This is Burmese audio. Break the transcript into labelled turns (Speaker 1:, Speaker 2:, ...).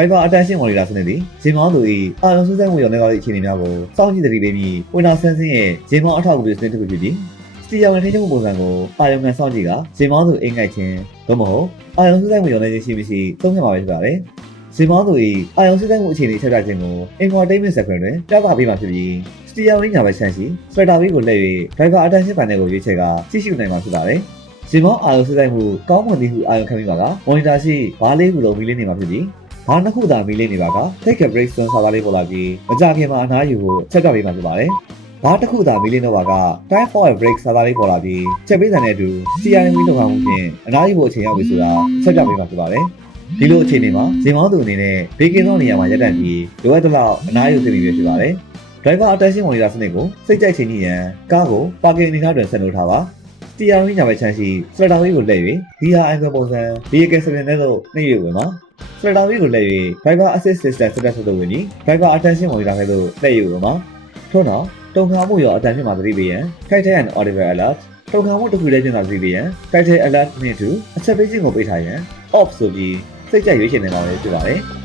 Speaker 1: driver attention monitor စနစ်သည်ဂျင်မောင်းသူ၏အာရုံစူးစိုက်မှုရောနေသောအခြေအနေများကိုစောင့်ကြည့်သတိပေးပြီးဝင်နာဆန်းစင်းရဲ့ဂျင်မောင်းအထောက်အကူပြုစနစ်တစ်ခုဖြစ်ပြီးစတီယာဝင်ထိန်းချုပ်မှုပုံစံကိုအာရုံခံစောင့်ကြည့်ကဂျင်မောင်းသူအိမ်ငိုက်ခြင်းသို့မဟုတ်အာရုံစူးစိုက်မှုရောနေခြင်းရှိမရှိသုံးခဲ့မှာပဲဖြစ်ပါတယ်ဂျင်မောင်းသူ၏အာရုံစူးစိုက်မှုအခြေအနေချက်ပြခြင်းကို infotainment section တွင်ပြသပေးမှာဖြစ်ပြီးစတီယာဝင်ညာဘက်ချမ်းရှိ sweater wheel ကိုလှည့်၍ driver attention panel ကိုရွေးချယ်ကကြည့်ရှုနိုင်မှာဖြစ်ပါတယ်ဂျင်မောင်းအာရုံစူးစိုက်မှုကောင်းမွန်သည်ဟုအာရုံခံမိပါက monitor ရှိဘားလေးခုလုံးမီးလေးနေမှာဖြစ်ပြီး ဘာနှစ်ခုသာမီးလေးနေပါက take a break ဆွမ်းစာသားလေးပေါ်လာပြီးမကြခင်မှာအနားယူဖို့ချက်ပြပေးမှဖြစ်ပါတယ်။ဘာတစ်ခုသာမီးလေးတော့ပါက time for a break စာသားလေးပေါ်လာပြီးချက်ပေးတဲ့နဲ့အတူ CRM ဝင်းလောက်အောင်ဖြင့်အနားယူဖို့အချိန်ရောက်ပြီဆိုတာချက်ပြပေးမှဖြစ်ပါတယ်။ဒီလိုအခြေအနေမှာဇင်မောင်းသူအနေနဲ့ဘေကင်းသောနေရာမှာရပ်တန့်ပြီးလိုအပ်သလောက်အနားယူသင့်ပြီဖြစ်ပါတယ်။ driver attention monitor စနစ်ကိုစိတ်ကြိုက်ချိန်ကြီးရန်ကားကို parking အနေနဲ့တွင်ဆက်လုပ်ထားပါ။ TR ဝင်းညာဘက်ချမ်းရှိ flutter wheel ကိုလှည့်၍ VR angle ပုံစံ vehicle screen နဲ့သို့နှိပ်၍ဝင်ပါဖ လက်တာဝီကိုလှည့်၍ driver assist system စတက်ဆက်လို့ဝင်ပြီး driver attention monitor ထဲသို့လှည့်ယူပါမှာထို့နောက်တုံခါမှုရောအတန်ဖြစ်မှာသတိပေးရန် title and audible alert တုံခါမှုတစ်ခုလည်းပြင်သာသတိပေးရန် title alert နဲ့အတူအချက်ပေးခြင်းကိုပေးထားရန် off ဆိုပြီးစိတ်ကြိုက်ရွေးချယ်နေမှာပဲဖြစ်ပါတယ်